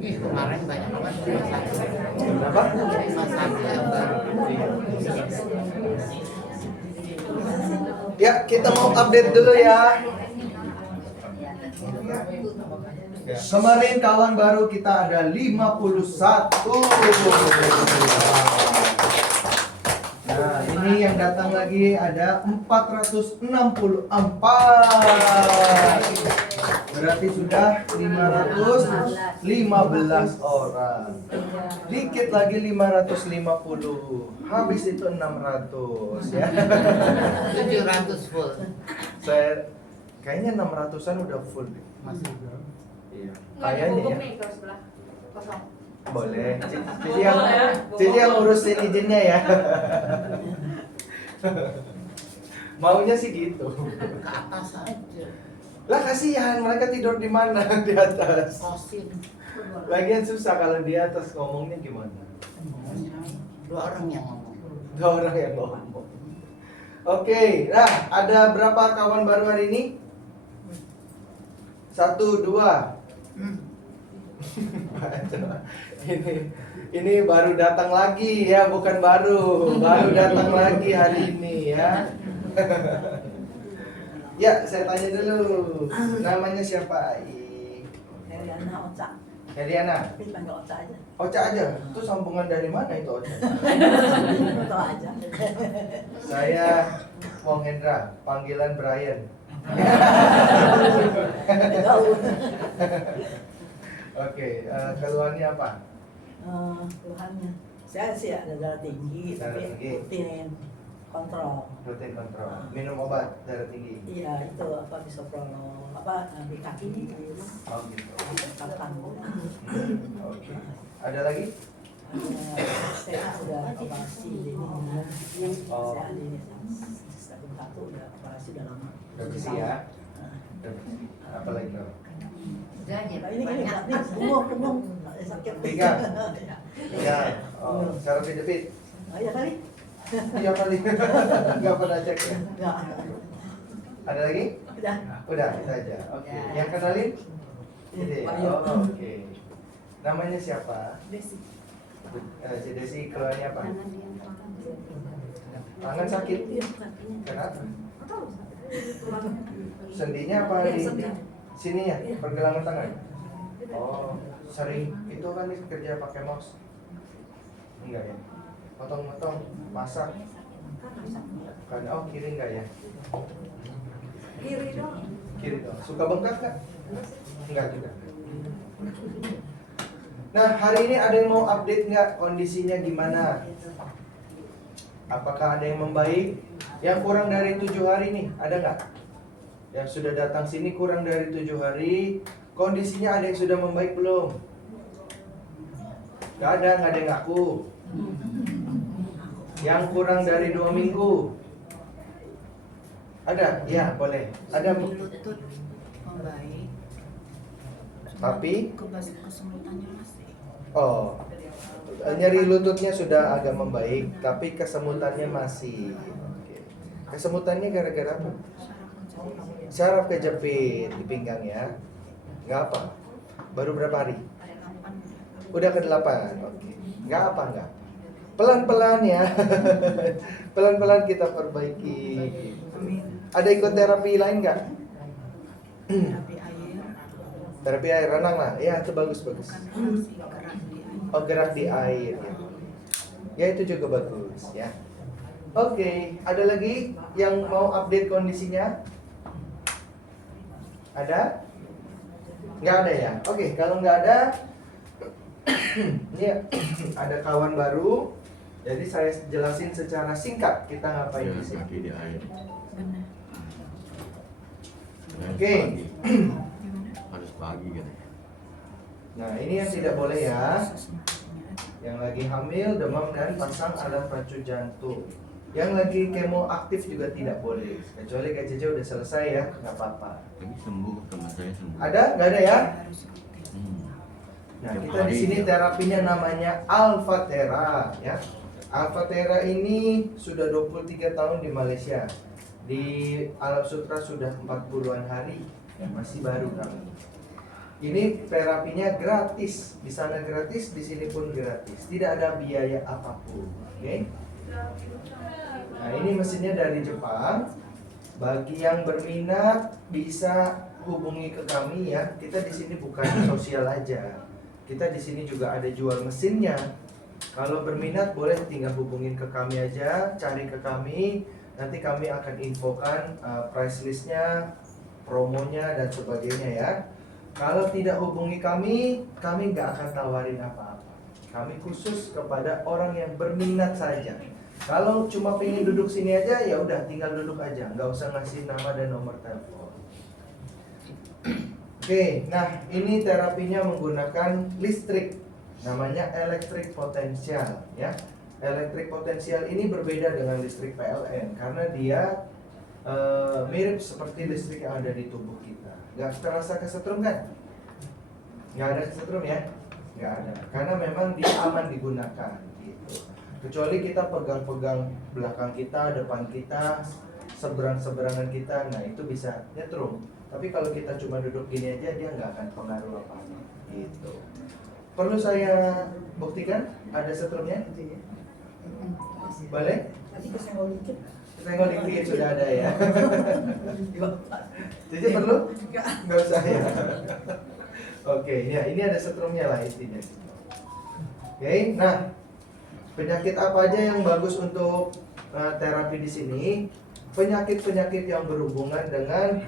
Ih, kemarin banyak banget cuma satu. Kenapa? Cuma satu yang baru. Ya, kita mau update dulu ya. Kemarin kawan baru kita ada 51. Nah, ini yang datang lagi ada 464. Berarti sudah 515 orang. Dikit lagi 550. Habis itu 600 ya. 700 full. Saya kayaknya 600-an udah full deh. Masih. Iya. Nggak ada Kayaknya bubuk ya. nih ke sebelah kosong. Boleh. Cici yang urusin izinnya ya. Maunya sih gitu. Ke atas aja. Lah kasihan mereka tidur di mana di atas. Kosin. Lagian susah kalau di atas ngomongnya gimana? Dua orang yang ngomong. Dua orang yang ngomong. Oke, nah ada berapa kawan baru hari ini? 1, 2. Ini baru datang lagi ya, bukan baru datang lagi hari ini ya. Ya, saya tanya dulu, namanya siapa? Heriana Oca. Heriana. Tapi panggil Oca aja. Oca aja. Itu sambungan dari mana itu Oca? Oca aja. Saya Wong Hendra, panggilan Brian. Tahu. Oke, keluhannya apa? Tuhannya. Saya sih ada darah tinggi, Darah tapi tinggi. rutin kontrol. Rutin kontrol. Minum obat darah tinggi. Iya, itu apa bisoprolol, apa di kaki nih. Oh gitu. Kapan? Oke. Ada lagi? Saya udah operasi ini. Oh. Saya ini stadium 1 udah operasi udah lama. Udah bersih ya? Udah bersih. Apa lagi kalau? Nah, ini punggung sakit. 3. Ya. Ya. Oh, saraf kejepit. Iya kali. Iya kali. Enggak pernah cek ya. Enggak. Ada lagi? Udah. Udah, itu aja. Oke. Ya. Yang kenalin? Ini. Pak Yo. Oh, oke. Namanya siapa? Desi. Si Desi keluarnya apa? Tangan sakit. Iya, Kenapa? Tahu. Sendinya apa Iya, di sendi. sininya? Pergelangan tangan? Oh, sering itu kan kerja pakai mouse? Enggak ya? Potong-potong, masak? Kan, oh kiri enggak ya? Kiri dong. Kiri dong. Suka bengkak nggak? Enggak juga. Nah, hari ini ada yang mau update nggak kondisinya gimana? Apakah ada yang membaik? Yang kurang dari 7 hari nih, ada nggak? Yang sudah datang sini kurang dari 7 hari, kondisinya ada yang sudah membaik belum? Nggak ada yang ngaku. Yang kurang dari 2 minggu, ada? Ya, boleh. Ada. Di lutut membaik, Tapi, kesemutannya masih. oh, nyeri lututnya sudah agak membaik, tapi kesemutannya masih. Oke. Kesemutannya gara-gara apa? Saraf kejepit di pinggang ya. Nggak apa. Baru berapa hari? Udah ke-8. Oke. Nggak apa nggak. Pelan-pelan ya. Pelan-pelan kita perbaiki. Ada ikut terapi lain nggak? Terapi air, Terapi air renang lah. Ya, itu bagus. bukan operasi, gerak di air. Oh, gerak di air ya. Ya, itu juga bagus ya. Oke, ada lagi yang mau update kondisinya? Ada? Nggak ada ya? Oke, kalau nggak ada, ini ada kawan baru. Jadi saya jelasin secara singkat kita ngapain di sini. Kaki di air. Benar. Oke. Gimana? Harus pagi kan. Nah, ini yang tidak boleh ya. Yang lagi hamil, demam dan pasang alat pacu jantung. Yang lagi kemo aktif juga tidak boleh. Kecuali kayak Cece udah selesai ya, nggak apa-apa. Tapi sembuh, teman saya sembuh. Ada? Nggak ada ya? Harus rutin. Nah, Tiap kita di hari sini ya. terapinya namanya Alphatera ya. Alphatera ini sudah 23 tahun di Malaysia. Di Alam Sutra sudah 40-an hari. Ya, masih baru kami. Ini terapinya gratis, di sana gratis, di sini pun gratis, tidak ada biaya apapun. Oke? Nah, ini mesinnya dari Jepang. Bagi yang berminat bisa hubungi ke kami ya. Kita di sini bukan sosial aja. Kita di sini juga ada jual mesinnya. Kalau berminat boleh tinggal hubungin ke kami aja, cari ke kami. Nanti kami akan infokan price listnya, promonya dan sebagainya ya. Kalau tidak hubungi kami nggak akan tawarin apa-apa. Kami khusus kepada orang yang berminat saja. Kalau cuma pengen duduk sini aja, ya udah tinggal duduk aja, nggak usah ngasih nama dan nomor telepon. Oke, nah ini terapinya menggunakan listrik, namanya elektrik potensial ya. Elektrik potensial ini berbeda dengan listrik PLN karena dia mirip seperti listrik yang ada di tubuh kita. Nggak terasa kesetrum kan? Nggak ada kesetrum ya? Nggak ada, karena memang dia aman digunakan gitu. Kecuali kita pegang-pegang belakang kita, depan kita, seberang-seberangan kita, nah itu bisa nyetrum. Tapi kalau kita cuma duduk gini aja, dia nggak akan pengaruh apa-apa gitu. Perlu saya buktikan ada setrumnya? Boleh? Nanti kesenggol dikit. Senggol dikit sudah ada ya. Jadi perlu? Nggak usah ya. Oke, ya ini ada setrumnya lah intinya. Oke, nah penyakit apa aja yang bagus untuk terapi di sini? Penyakit-penyakit yang berhubungan dengan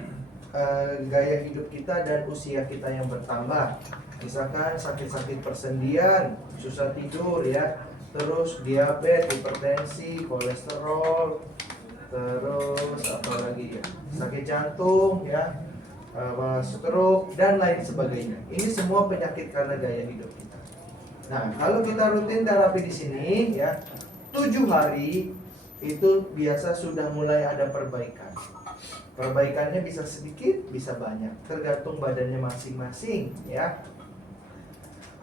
gaya hidup kita dan usia kita yang bertambah. Misalkan sakit-sakit persendian, susah tidur ya, terus diabetes, hipertensi, kolesterol, terus apa lagi ya, sakit jantung ya, stroke dan lain sebagainya. Ini semua penyakit karena gaya hidup kita. Nah, kalau kita rutin terapi di sini ya, 7 hari itu biasa sudah mulai ada perbaikan. Perbaikannya bisa sedikit, bisa banyak, tergantung badannya masing-masing ya.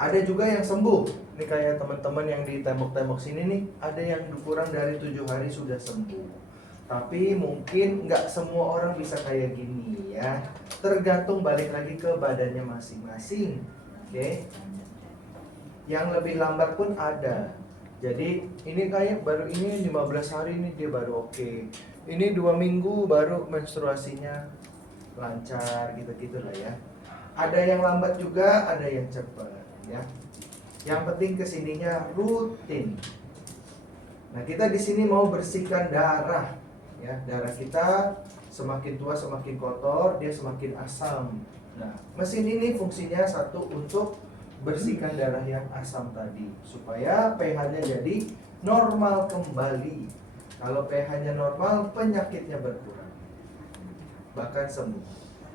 Ada juga yang sembuh. Ini kayak teman-teman yang di tembok-tembok sini nih, ada yang kurang dari 7 hari sudah sembuh. Tapi mungkin nggak semua orang bisa kayak gini ya. Tergantung balik lagi ke badannya masing-masing. Oke. Yang lebih lambat pun ada. Jadi ini kayak baru ini 15 hari ini dia baru oke. Ini 2 minggu baru menstruasinya lancar gitu-gitu lah ya. Ada yang lambat juga, ada yang cepat ya. Yang penting kesininya rutin. Nah, kita di sini mau bersihkan darah ya. Darah kita semakin tua semakin kotor, dia semakin asam. Nah, mesin ini fungsinya satu untuk bersihkan darah yang asam tadi supaya pH-nya jadi normal kembali. Kalau pH-nya normal, penyakitnya berkurang, bahkan sembuh.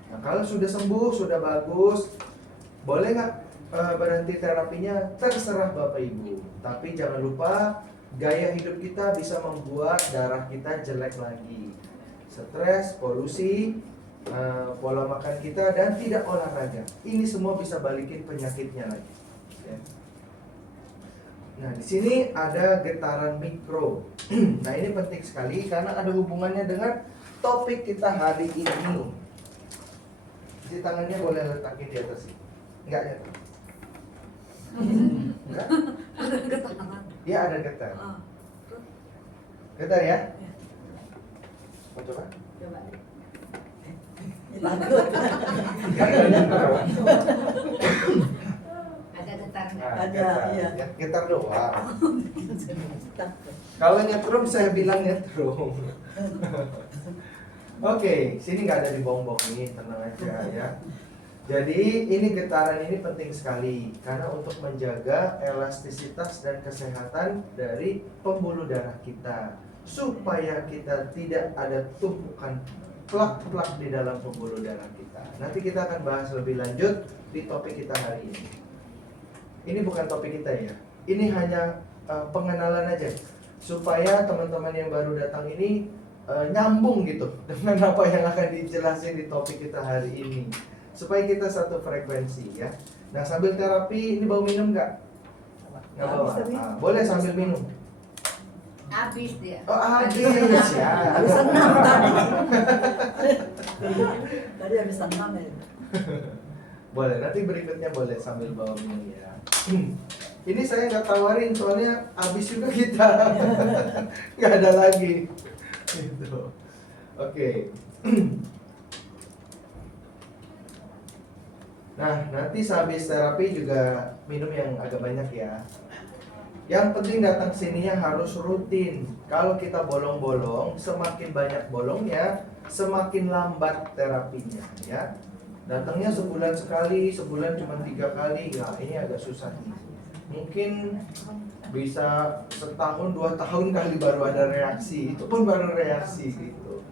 Nah, kalau sudah sembuh, sudah bagus, boleh nggak berhenti terapinya? Terserah Bapak Ibu. Tapi jangan lupa gaya hidup kita bisa membuat darah kita jelek lagi. Stres, polusi, pola makan kita dan tidak olahraga. Ini semua bisa balikin penyakitnya lagi. Ya. Nah, di sini ada getaran mikro. Nah, ini penting sekali karena ada hubungannya dengan topik kita hari ini. Jadi tangannya boleh letakin di atas sini. Enggak ya? Enggak? Ada getaran. Iya, ada getar. Getar ya? Mau coba? Coba. Takut. Ada getaran. Nah, Ada, getar. iya. Getar doang. Takut. Kalau nyetrum saya bilang nyetrum. Oke, sini nggak ada dibongbong nih, tenang aja ya. Jadi ini getaran ini penting sekali karena untuk menjaga elastisitas dan kesehatan dari pembuluh darah kita supaya kita tidak ada tumpukan plak-plak di dalam pembuluh darah kita. Nanti kita akan bahas lebih lanjut di topik kita hari ini. Ini bukan topik kita ya. Ini hanya pengenalan aja supaya teman-teman yang baru datang ini nyambung gitu dengan apa yang akan dijelasin di topik kita hari ini. Supaya kita satu frekuensi ya. Nah, sambil terapi ini bau minum nggak? Nggak bawa. Ah, boleh sambil minum. Habis dia. Oh, habis ya. Habis 6 tadi. Tadi habis 6 ya. Boleh, nanti berikutnya boleh sambil bawa minum ya. Ini saya nggak tawarin soalnya habis juga kita. Nggak ada lagi. Gitu. Oke. Nah, nanti sehabis terapi juga minum yang agak banyak ya. Yang penting datang sininya harus rutin. Kalau kita bolong-bolong, semakin banyak bolongnya, semakin lambat terapinya ya. Datangnya sebulan sekali, sebulan cuma 3 kali, nah ini agak susah nih. Mungkin bisa setahun 2 tahun kali baru ada reaksi, itu pun baru reaksi gitu.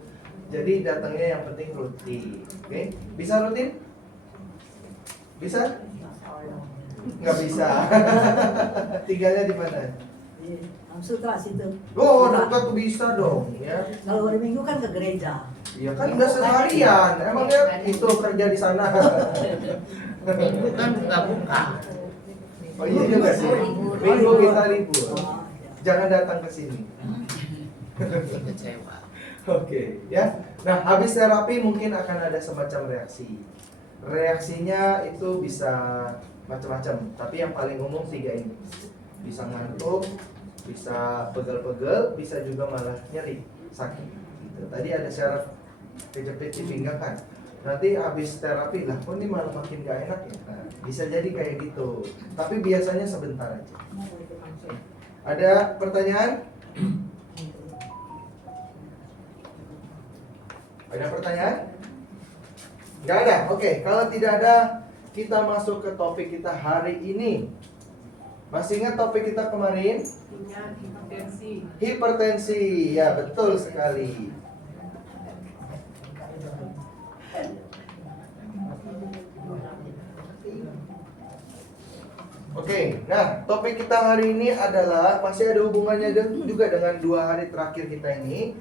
Jadi datangnya yang penting rutin, oke? Bisa rutin? Bisa? Nggak bisa. Tinggalnya di mana? Di Sutra situ. Oh, dekat bisa dong, ya. Kalau hari Minggu kan ke gereja. Iya kan udah seharian, emangnya itu kerja di sana. Minggu kan nggak buka. Oh iya juga sih. Minggu kita libur. Oh, Jangan datang ke sini. Kecewa. Oke, ya. Nah, habis terapi mungkin akan ada semacam reaksi. Reaksinya itu bisa macam-macam, tapi yang paling umum 3 ini. Bisa ngantuk, bisa pegel-pegel, bisa juga malah nyeri, sakit. Gitu. Tadi ada syaraf kejepit di pinggang kan. Nanti habis terapi lah, kok ini malah makin gak enak ya. Nah, bisa jadi kayak gitu. Tapi biasanya sebentar aja. Ada pertanyaan? Ada pertanyaan? Nggak ada? Oke, kalau tidak ada, kita masuk ke topik kita hari ini. Masih ingat topik kita kemarin? Hipertensi. Hipertensi, ya betul sekali. Oke, nah topik kita hari ini adalah masih ada hubungannya juga dengan 2 hari terakhir kita ini.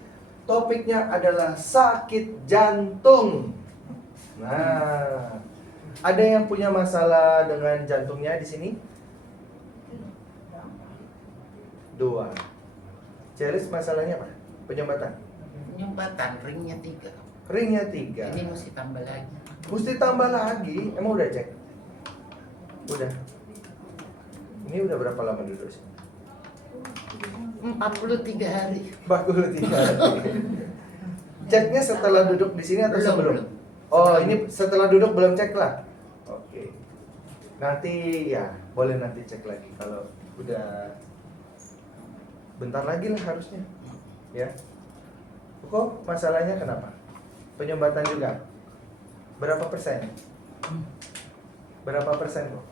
Topiknya adalah sakit jantung. Nah, ada yang punya masalah dengan jantungnya di sini? 2. Celis masalahnya apa? Penyumbatan. Penyumbatan ringnya 3. Ringnya 3. Ini mesti tambah lagi. Mesti tambah lagi. Emang udah cek? Udah. Ini udah berapa lama duduk sih? 43 hari. 43 hari. Ceknya setelah duduk di sini atau Belum, sebelum? belum. Oh, ini setelah duduk belum cek lah. Oke. Nanti ya, boleh nanti cek lagi kalau udah bentar lagi lah harusnya. Ya. Kok masalahnya kenapa? Penyumbatan juga. Berapa persen? Berapa persen kok?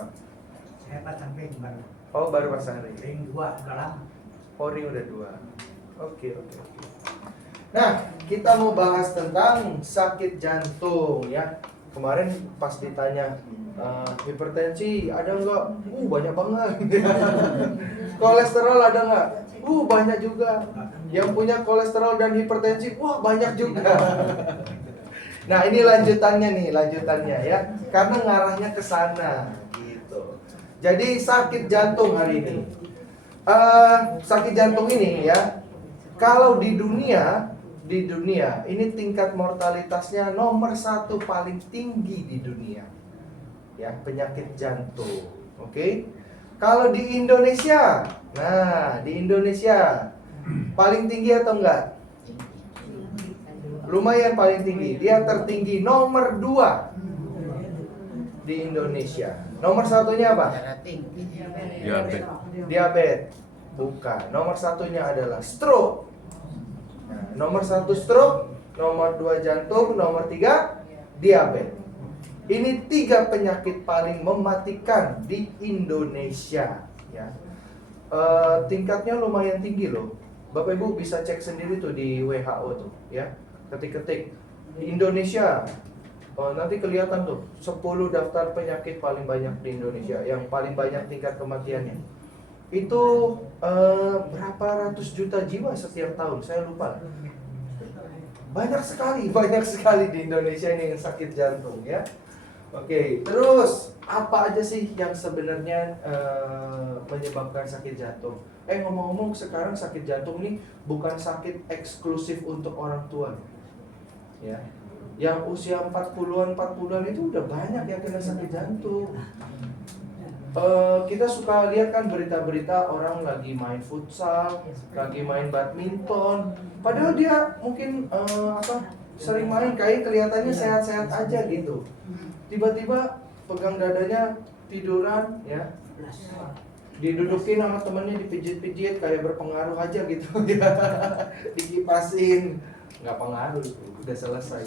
Oh. Saya pasang ring baru. Oh, baru pasang ring. Ring 2 udah lama. Oh, ring udah 2. Oke. Nah, kita mau bahas tentang sakit jantung ya. Kemarin pas ditanya hipertensi ada nggak? Banyak banget. Kolesterol ada nggak? Banyak juga. Yang punya kolesterol dan hipertensi, banyak juga. Nah, ini lanjutannya ya. Karena ngarahnya ke sana gitu. Jadi sakit jantung hari ini. Sakit jantung ini ya. Kalau di dunia ini tingkat mortalitasnya nomor 1 paling tinggi di dunia. Ya, penyakit jantung. Oke. Kalau di Indonesia, paling tinggi atau enggak? Lumayan paling tinggi. Dia tertinggi nomor 2 di Indonesia. Nomor 1-nya apa? Darah tinggi. Diabetes. Bukan. Nomor 1-nya adalah stroke. Nah, nomor 1 stroke, nomor 2 jantung, nomor 3 diabetes. Ini 3 penyakit paling mematikan di Indonesia ya. Tingkatnya lumayan tinggi loh. Bapak Ibu bisa cek sendiri tuh di WHO tuh ya. Ketik-ketik Indonesia. Nanti kelihatan tuh 10 daftar penyakit paling banyak di Indonesia, yang paling banyak tingkat kematiannya. Itu berapa ratus juta jiwa setiap tahun, saya lupa. Banyak sekali di Indonesia ini yang sakit jantung ya. Oke, terus apa aja sih yang sebenarnya menyebabkan sakit jantung? Ngomong-ngomong, sekarang sakit jantung ini bukan sakit eksklusif untuk orang tua, ya. Yang usia 40-an itu udah banyak yang kena sakit jantung. Kita suka lihat kan berita-berita orang lagi main futsal, lagi main badminton, padahal dia mungkin sering main, kayak kelihatannya sehat-sehat aja gitu. Tiba-tiba pegang dadanya, tiduran ya, didudukin sama temennya, dipijit-pijit, kayak berpengaruh aja gitu ya. Dikipasin, nggak pengaruh, udah selesai.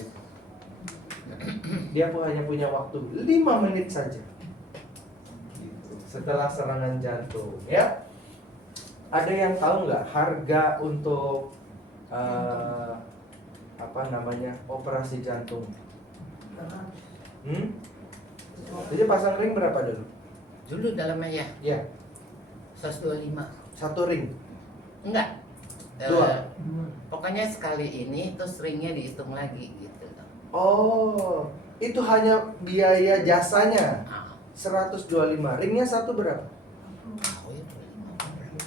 Dia hanya punya waktu 5 menit saja gitu, setelah serangan jantung ya. Ada yang tahu nggak harga untuk operasi jantung? Jadi pasang ring berapa dulu? Dulu dalamnya Ya, 125. satu ring. Enggak. Dua. Pokoknya sekali ini terus ringnya dihitung lagi gitu. Oh, itu hanya biaya jasanya Ah, 125. Ringnya satu berapa? tahu ya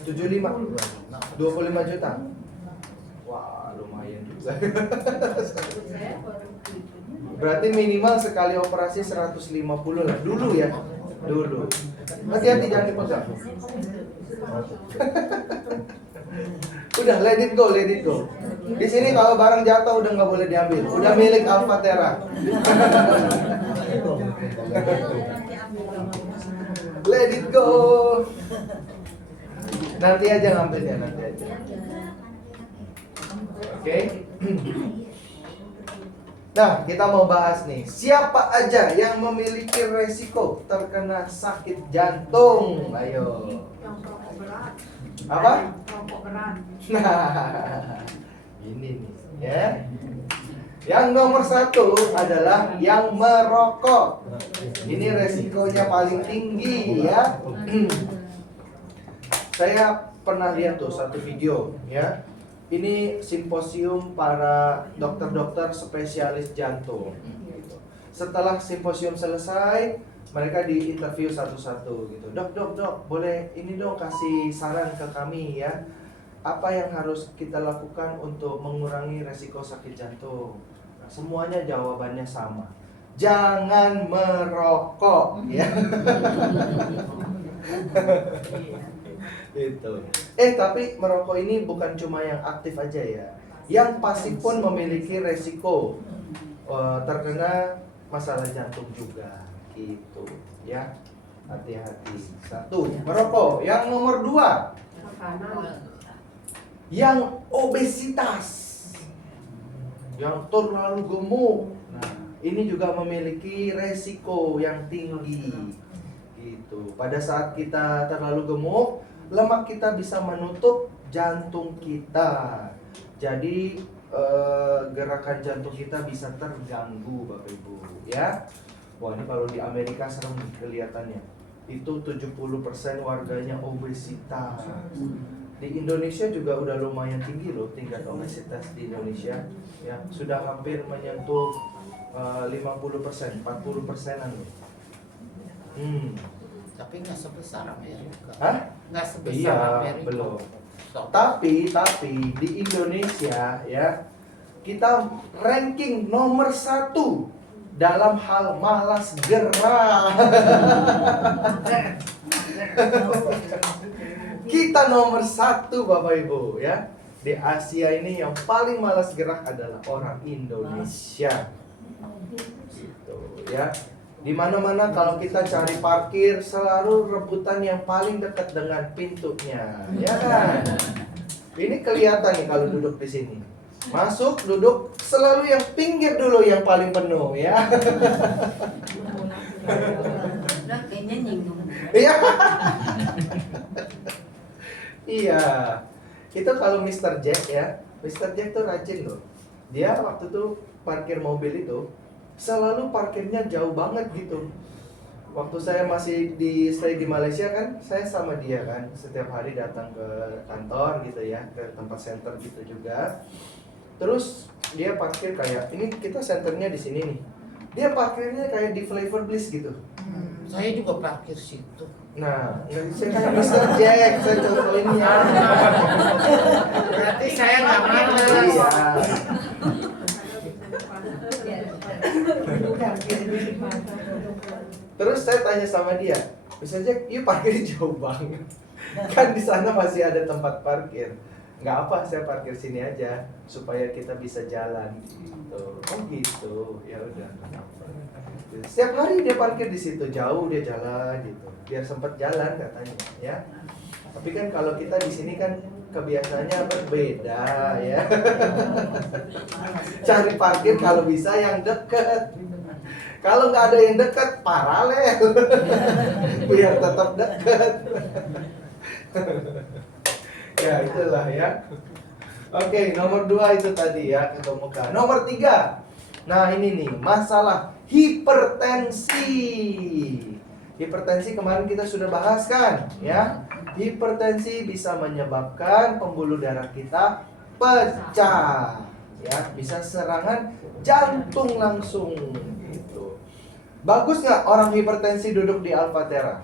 75. 25. 25 juta. Wah, lumayan juga. Saya baru itunya. Berarti minimal sekali operasi 150 lah dulu ya. Dulu. Hati-hati jangan dipegang. Udah, let it go, let it go. Di sini kalau barang jatuh udah nggak boleh diambil. Udah milik Alfatera. Let it go. Nanti aja ngambilnya, nanti aja. Oke. Nah, kita mau bahas nih, siapa aja yang memiliki resiko terkena sakit jantung? Ayo. Yang rokok berat. Apa? Rokok berat. Nah, ini nih, ya. Yang nomor 1 adalah yang merokok. Ini resikonya paling tinggi ya. Saya pernah lihat tuh satu video ya. Ini simposium para dokter-dokter spesialis jantung. Setelah simposium selesai, mereka diinterview satu-satu gitu. Dok, boleh ini dong kasih saran ke kami ya. Apa yang harus kita lakukan untuk mengurangi resiko sakit jantung? Nah, semuanya jawabannya sama. Jangan merokok ya. Itu. Tapi merokok ini bukan cuma yang aktif aja ya. Yang pasif pun memiliki resiko terkena masalah jantung juga. Gitu ya. Hati-hati. 1, merokok. Yang nomor 2, Makanan. yang obesitas, yang terlalu gemuk. Nah, ini juga memiliki resiko yang tinggi. Gitu. Pada saat kita terlalu gemuk, lemak kita bisa menutup jantung kita. Jadi gerakan jantung kita bisa terganggu, Bapak Ibu, ya. Wah, ini kalau di Amerika serem kelihatannya. Itu 70% warganya obesitas. Di Indonesia juga udah lumayan tinggi loh tingkat obesitas di Indonesia. Ya, sudah hampir menyentuh 50%, 40%-an loh. Tapi nggak sebesar Amerika. Hah? Nggak sebesar Iya, Amerika. belum. So, Tapi di Indonesia ya, kita ranking nomor 1 dalam hal malas gerak. Kita nomor 1 Bapak Ibu ya. Di Asia ini yang paling malas gerak adalah orang Indonesia. Gitu ya. Di mana-mana kalau kita cari parkir selalu rebutan yang paling dekat dengan pintunya, ya kan? Ini kelihatan nih kalau duduk di sini. Masuk, duduk, selalu yang pinggir dulu yang paling penuh ya. Udah kayaknya nyinggung. Iya. Iya. Itu kalau Mr. Jack ya. Mr. Jack tuh rajin loh. Dia waktu tuh parkir mobil itu selalu parkirnya jauh banget gitu. Waktu saya masih stay di Malaysia kan, saya sama dia kan setiap hari datang ke kantor gitu ya, ke tempat center gitu juga. Terus dia parkir kayak ini, kita senternya di sini nih. Dia parkirnya kayak di Flavor Bliss gitu. saya juga parkir situ. Nah, saya kan Mr. Jack, saya contohin ya. Berarti saya nggak mana. Iya. Terus saya tanya sama dia, bisa aja, yuk parkir jauh banget. Kan di sana masih ada tempat parkir. Nggak apa, saya parkir sini aja supaya kita bisa jalan. Gitu. Oh gitu, ya udah. Setiap hari dia parkir di situ, jauh dia jalan gitu, biar sempat jalan katanya, ya. Tapi kan kalau kita di sini kan kebiasaannya berbeda, ya. Cari parkir kalau bisa yang deket. Kalau nggak ada yang dekat, paralel. Biar tetap dekat. Ya itulah ya. Oke, nomor 2 itu tadi ya ketemukan. Nomor 3. Nah ini nih, masalah hipertensi. Hipertensi kemarin kita sudah bahas kan, ya. Hipertensi bisa menyebabkan pembuluh darah kita pecah, ya. Bisa serangan jantung langsung gitu. Bagus nggak orang hipertensi duduk di Alfatera?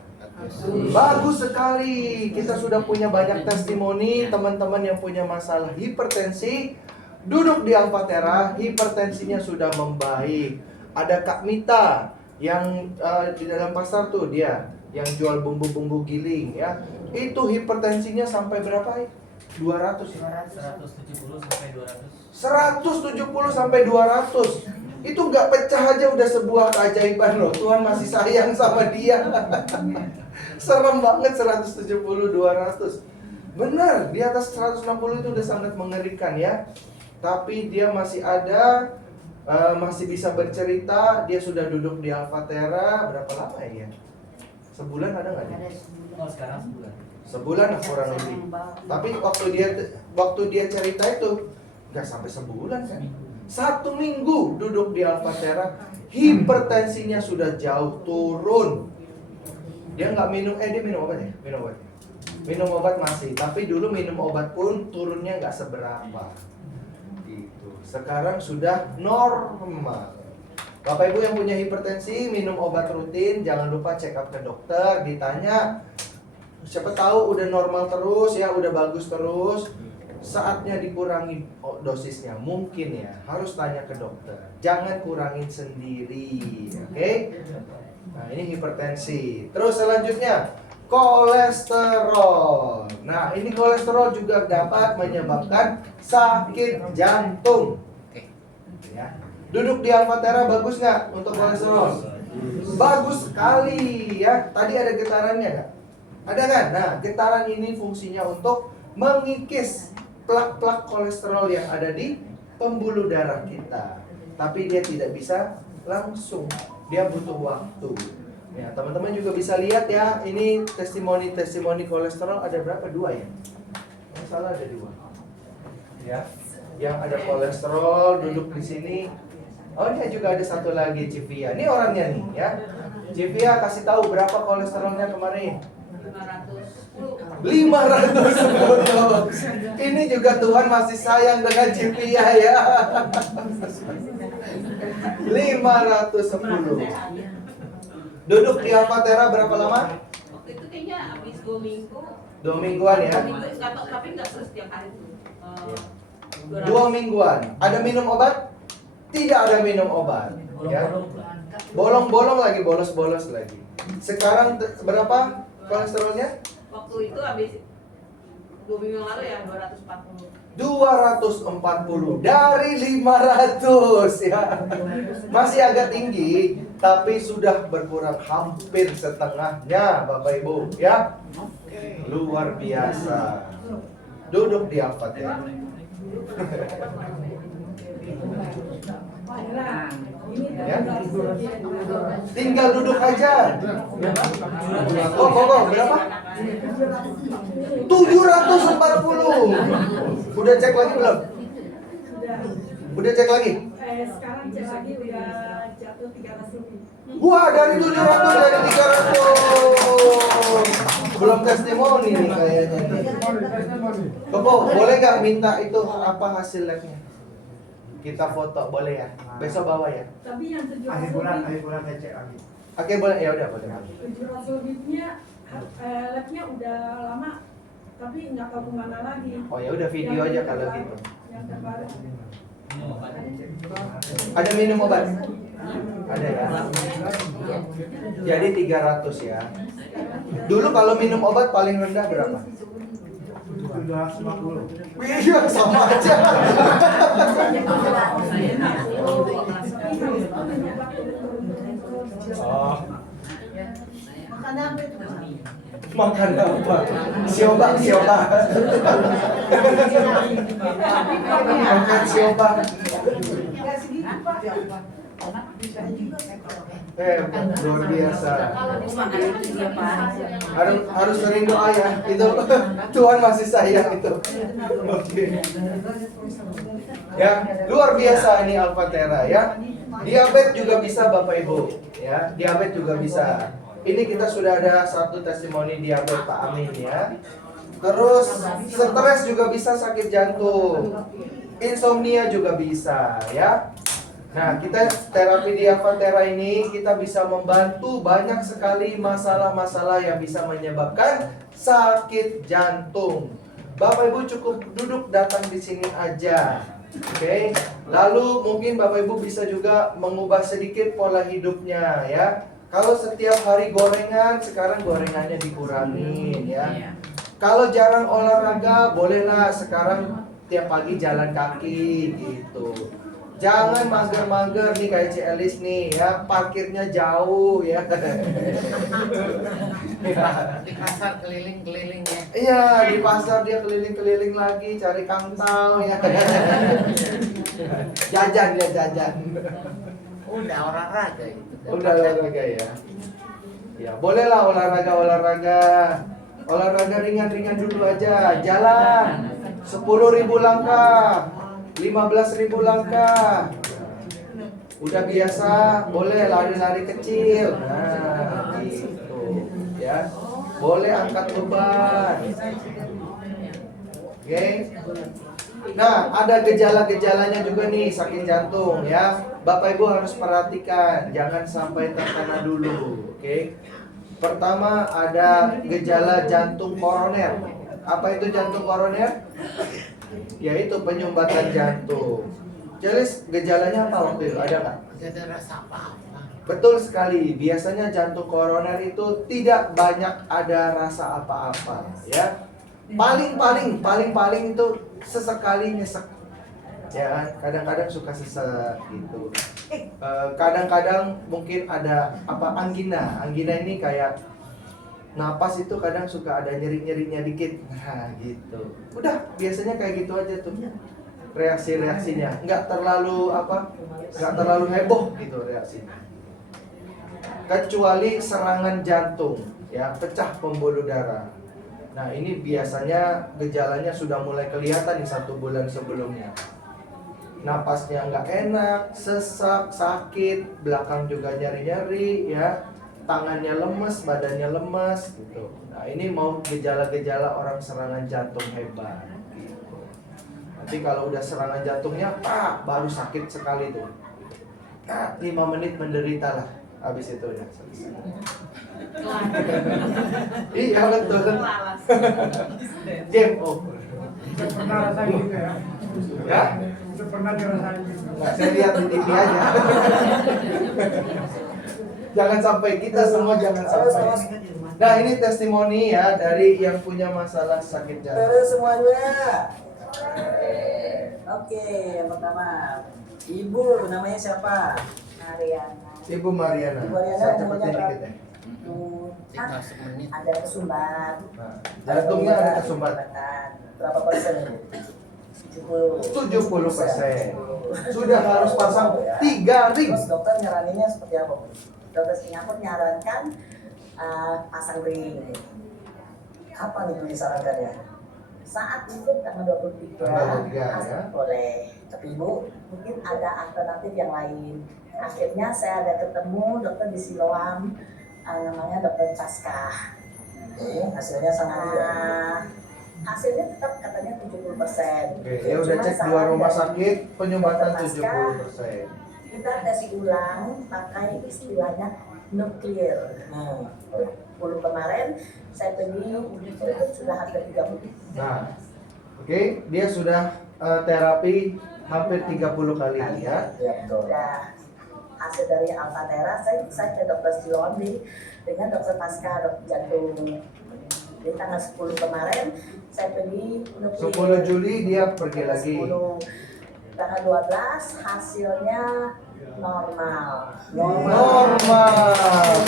Bagus sekali. Kita sudah punya banyak testimoni teman-teman yang punya masalah hipertensi duduk di Alfatera, hipertensinya sudah membaik. Ada Kak Mita yang di dalam pasar tuh, dia yang jual bumbu-bumbu giling ya. Itu hipertensinya sampai berapa? 200 170 sampai 200. 170 sampai 200. Itu nggak pecah aja udah sebuah keajaiban loh. Tuhan masih sayang sama dia. Serem banget 170 200. Benar, di atas 160 itu udah sangat mengerikan ya. Tapi dia masih ada, masih bisa bercerita. Dia sudah duduk di Alfatera berapa lama ya? Sebulan ada nggak dia? Oh sekarang sebulan. Sebulan lah kurang lebih. Tapi waktu dia cerita itu nggak sampai sebulan kan? 1 minggu duduk di Alfatera, hipertensinya sudah jauh turun. Dia nggak minum, dia minum obat ya? Minum obat masih, tapi dulu minum obat pun turunnya nggak seberapa. Gitu. Sekarang sudah normal. Bapak Ibu yang punya hipertensi, minum obat rutin, jangan lupa check up ke dokter, ditanya. Siapa tahu udah normal terus ya, udah bagus terus. Saatnya dikurangi dosisnya, mungkin ya, harus tanya ke dokter. Jangan kurangin sendiri, oke? Nah ini hipertensi. Terus selanjutnya kolesterol. Nah ini kolesterol juga dapat menyebabkan sakit jantung. Ya. Duduk di Alfatera bagus nggak untuk kolesterol? Bagus sekali ya. Tadi ada getarannya nggak? Ada kan? Nah getaran ini fungsinya untuk mengikis plak-plak kolesterol yang ada di pembuluh darah kita. Tapi dia tidak bisa langsung, dia butuh waktu. Ya, teman-teman juga bisa lihat ya, ini testimoni kolesterol ada berapa? 2 ya? Yang salah ada 2. Ya, yang ada kolesterol duduk di sini. Oh, ini juga ada satu lagi, Civia. Ini orangnya nih ya. Civia kasih tahu berapa kolesterolnya kemarin? 510. Ini juga Tuhan masih sayang dengan Civia ya. 510. Duduk di Alfatera berapa lama? Waktu itu kayaknya habis 2 minggu. 2 mingguan ya. 2 minggu, tapi nggak setiap hari tuh. 2 mingguan. Ada minum obat? Tidak ada minum obat. Ya. Bolong-bolong lagi, bolos-bolos lagi. Sekarang berapa kolesterolnya? Waktu itu habis 2 minggu yang lalu ya 240. 240 dari 500 ya. Masih agak tinggi, tapi sudah berkurang hampir setengahnya Bapak Ibu ya. Luar biasa. Duduk di Alfatera. Ya. Tinggal duduk aja. Oh, berapa? 740. Udah cek lagi belum? Udah cek lagi? Sekarang cek lagi udah jatuh 300 lebih. Wah, dari 700 dari 300. Belum testimoni nih kayaknya nih. Koko, boleh nggak minta itu apa hasil labnya? Kita foto boleh ya? Besok bawa ya? Tapi yang 700 Akhir lebih, bulan saya cek lagi. Oke, boleh. Ya udah, boleh. 700 lebihnya labnya udah lama, tapi nggak tahu kemana lagi. Oh ya udah video aja kalau gitu. Yang terbaru. Minum obat. Ada minum obat? Ada ya. Jadi 300 ya. Dulu kalau minum obat paling rendah berapa? 250. Iya, sama aja. Oh, Makan apa itu? makan apa? Sioba. Makan sioba. Enggak segitu, Pak. Luar biasa. Aku makan itu dia Pak. Harus sering doa ya. Itu Tuhan masih sayang itu. Oke. Ya, luar biasa ini Alfatera ya. Diabetes juga bisa Bapak Ibu, ya. Diabetes juga bisa. Ini kita sudah ada satu testimoni diabetes Pak Amin ya. Terus stres juga bisa sakit jantung. Insomnia juga bisa ya. Nah, kita terapi di Alfatera ini kita bisa membantu banyak sekali masalah-masalah yang bisa menyebabkan sakit jantung. Bapak Ibu cukup duduk datang di sini aja. Oke. Lalu mungkin Bapak Ibu bisa juga mengubah sedikit pola hidupnya ya. Kalau setiap hari gorengan, sekarang gorengannya dikurangin ya. Kalau jarang olahraga, bolehlah sekarang tiap pagi jalan kaki gitu. Jangan mager-mager nih kayak Elis nih ya, parkirnya jauh ya. Di pasar keliling-keliling ya. Iya, di pasar dia keliling-keliling lagi cari kantong ya. Jajan. Udah olahraga itu. Udah olahraga ya. Ya, bolehlah olahraga. Olahraga ringan-ringan dulu aja. Jalan 10.000 langkah, 15.000 langkah. Udah biasa, boleh lari-lari kecil. Nah, gitu. Ya. Boleh angkat beban. Oke. Nah, ada gejala-gejalanya juga nih sakit jantung ya. Bapak Ibu harus perhatikan, jangan sampai terkena dulu, oke? Pertama ada gejala jantung koroner. Apa itu jantung koroner? Yaitu penyumbatan jantung. Jadi gejalanya apa waktu itu? Ada nggak? Gak ada rasa apa-apa. Betul sekali. Biasanya jantung koroner itu tidak banyak ada rasa apa-apa, ya. Paling itu sesekali nyesek. Ya, kadang-kadang suka sesek gitu. Kadang-kadang mungkin ada angina. Angina ini kayak napas itu kadang suka ada nyeri-nyerinya dikit. Nah, gitu. Udah, biasanya kayak gitu aja tuh. Reaksi-reaksinya nggak terlalu heboh gitu reaksinya. Kecuali serangan jantung, ya, pecah pembuluh darah. Nah, ini biasanya gejalanya sudah mulai kelihatan di 1 bulan sebelumnya. Napasnya nggak enak, sesak, sakit, belakang juga nyeri-nyeri, ya, tangannya lemes, badannya lemes, gitu. Nah, ini mau gejala-gejala orang serangan jantung hebat. Gitu. Nanti kalau udah serangan jantungnya, baru sakit sekali tuh. 5 menit menderita lah, habis itu udah selesai. Iya betul. Game over. Pernah rasain gitu ya? Ya? Itu pernah dirasain gitu. Nggak, saya lihat di TV aja. Jangan sampai kita semua jangan sampai. Nah, ini testimoni ya dari yang punya masalah sakit jantung. Terus semuanya. Oke, yang pertama, Ibu namanya siapa? Mariana. Ibu Mariana. Ibu Mariana, Saya cepetin umurnya dikit ya. Tinggal semenit. Ada kesumbat. Nah, jantungnya ada kesumbat. Berapa persen Ibu? 70%. Sudah harus pasang 3 ring. Terus dokter nyaraninnya seperti apa Bu? Dokter Singapura nyarankan pasang ring. Kapan itu disarankannya? Saat itu tanggal 23, Tanggal 23 ya. boleh. Tapi Ibu, mungkin ada alternatif yang lain. Akhirnya saya ada ketemu dokter di Siloam, namanya dokter Caska. Oke, hasilnya sama juga. Hasilnya tetap katanya 70%. Oke, ya udah cek 2 rumah sakit, penyumbatan 70%. Kita tes ulang pakai istilahnya nuklir. Nah, 10 kemarin saya pergi itu sudah hampir 30. Nah, oke, dia sudah terapi hampir 30 kali lihat. Ya betul. Udah hasil dari Alfatera, saya ke dokter Siloam dengan dokter Pasca, dokter jantung. Di tanggal 10 kemarin saya pergi 10 Juli dia pergi lagi. 10, tanggal 12 hasilnya normal.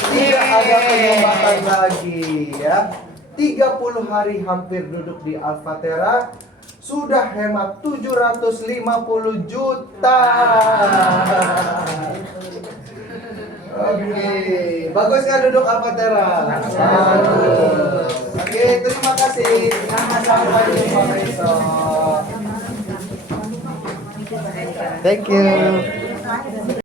Tidak ada penyumbatan lagi ya. 30 hari hampir duduk di Alfatera, sudah hemat 750 juta. Oke, bagus kan duduk Alfatera? Bagus. Oke, terima kasih. Sampai jumpa besok. Thank you.